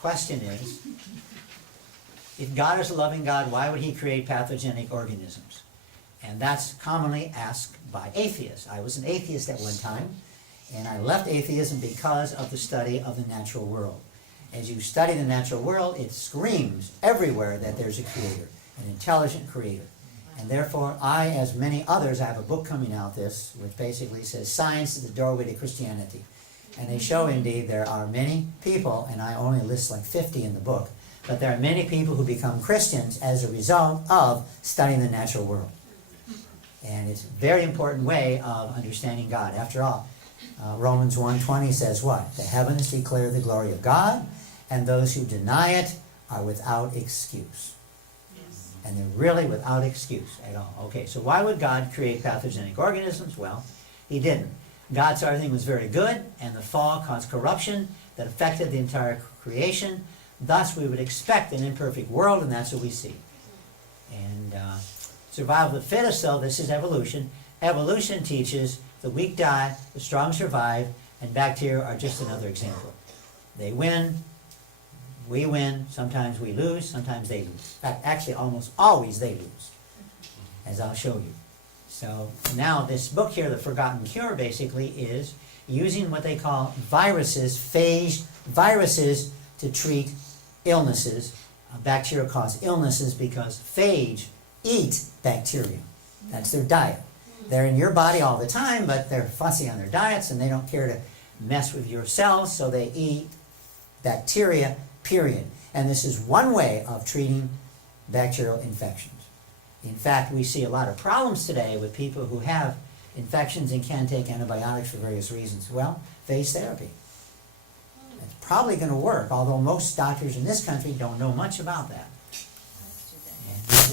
question is, if God is a loving God, why would he create pathogenic organisms? And that's commonly asked by atheists. I was an atheist at one time, and I left atheism because of the study of the natural world. As you study the natural world, it screams everywhere that there's a creator, an intelligent creator. And therefore, I, as many others, I have a book coming out which basically says Science is the Doorway to Christianity. And they show indeed there are many people, and I only list like 50 in the book, but there are many people who become Christians as a result of studying the natural world. And it's a very important way of understanding God. After all, Romans 1:20 says what? The heavens declare the glory of God, and those who deny it are without excuse. Yes. And they're really without excuse at all. Okay, so why would God create pathogenic organisms? Well, he didn't. God saw everything was very good, and the fall caused corruption that affected the entire creation. Thus, we would expect an imperfect world, and that's what we see. And survival of the fittest, though, this is evolution. Evolution teaches the weak die, the strong survive, and bacteria are just another example. They win, we win, sometimes we lose, sometimes they lose. In fact, actually, almost always they lose, as I'll show you. So now this book here, The Forgotten Cure, basically is using what they call viruses, phage viruses, to treat illnesses. Bacteria cause illnesses because phage eat bacteria. That's their diet. They're in your body all the time, but they're fussy on their diets and they don't care to mess with your cells, so they eat bacteria, period. And this is one way of treating bacterial infections. In fact, we see a lot of problems today with people who have infections and can't take antibiotics for various reasons. Well, phage therapy. It's probably going to work, although most doctors in this country don't know much about that.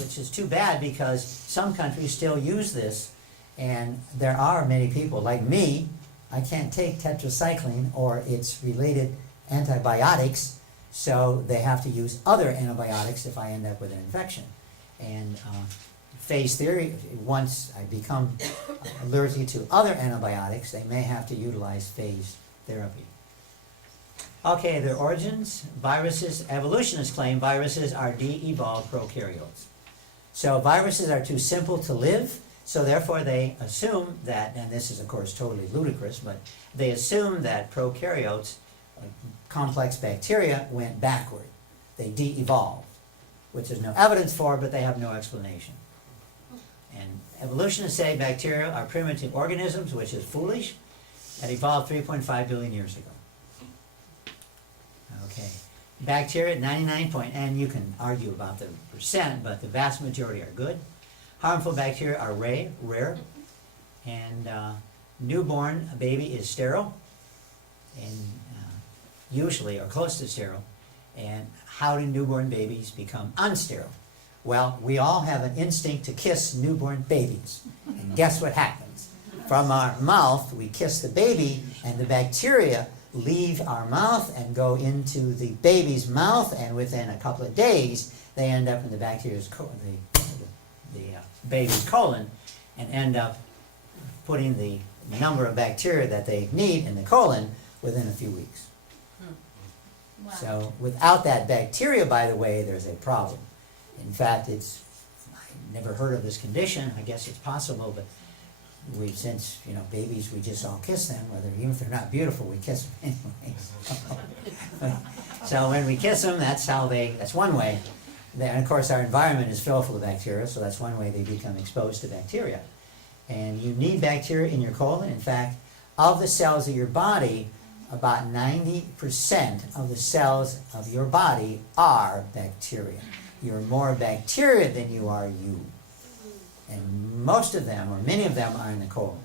Which is too bad, because some countries still use this, and there are many people like me. I can't take tetracycline or its related antibiotics, so they have to use other antibiotics if I end up with an infection. And phage theory, once I become allergic to other antibiotics, they may have to utilize phage therapy. Okay, their origins. Viruses, evolutionists claim viruses are de-evolved prokaryotes. So viruses are too simple to live, so therefore they assume that, and this is of course totally ludicrous, but they assume that prokaryotes, like complex bacteria, went backward. They de-evolved, which there's no evidence for, but they have no explanation. And evolutionists say bacteria are primitive organisms, which is foolish, that evolved 3.5 billion years ago. Okay. Bacteria, 99 point, and you can argue about the percent, but the vast majority are good. Harmful bacteria are rare, and newborn baby is sterile, and usually or close to sterile. And how do newborn babies become unsterile? Well, we all have an instinct to kiss newborn babies, and guess what happens? From our mouth, we kiss the baby, and the bacteria leave our mouth and go into the baby's mouth, and within a couple of days they end up in the baby's colon, and end up putting the number of bacteria that they need in the colon within a few weeks. Wow. So without that bacteria, by the way, there's a problem. In fact, I've never heard of this condition. I guess it's possible, but since babies, we just all kiss them, even if they're not beautiful, we kiss them anyway. So when we kiss them, that's one way. And of course, our environment is filled full of bacteria, so that's one way they become exposed to bacteria. And you need bacteria in your colon. In fact, of the cells of your body, about 90% of the cells of your body are bacteria. You're more bacteria than you are you. And most of them, or many of them, are in the colon.